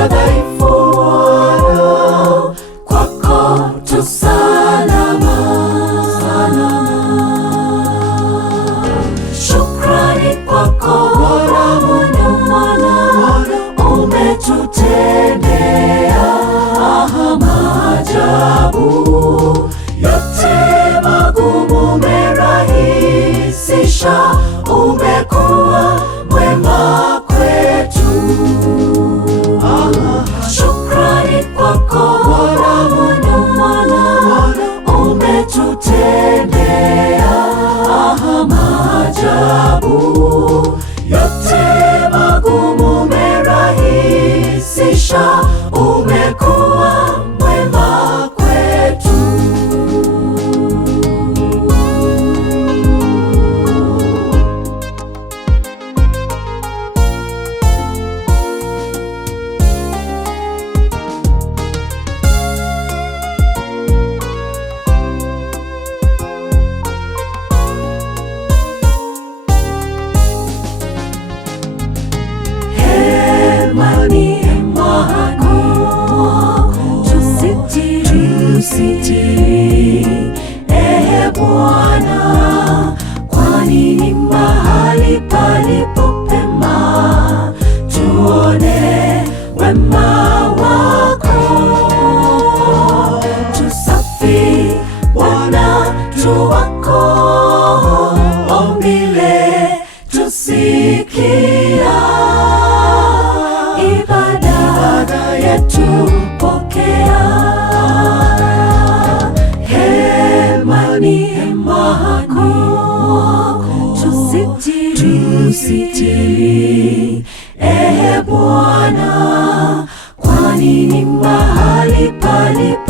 wadhaifu Bwana, kwako tu salama. Shukrani kwako Bwana Mungu, umetutendea maajabu. Yote magumu umerahisisha, umekuwa mwema kwetu. Shukrani kwako Bwana Mungu, umetutendea maajabu. Yote magumu umerahisisha, umekuwa mwema kwetu. Tusitiri, Bwana, kwani ni mahali palipo pema, tuone wema wako. Tusafi Bwana, tu wako, ombi letu sikia, ibada yetu pokea. Tusitiri, Bwana, kwani ni mahali palipo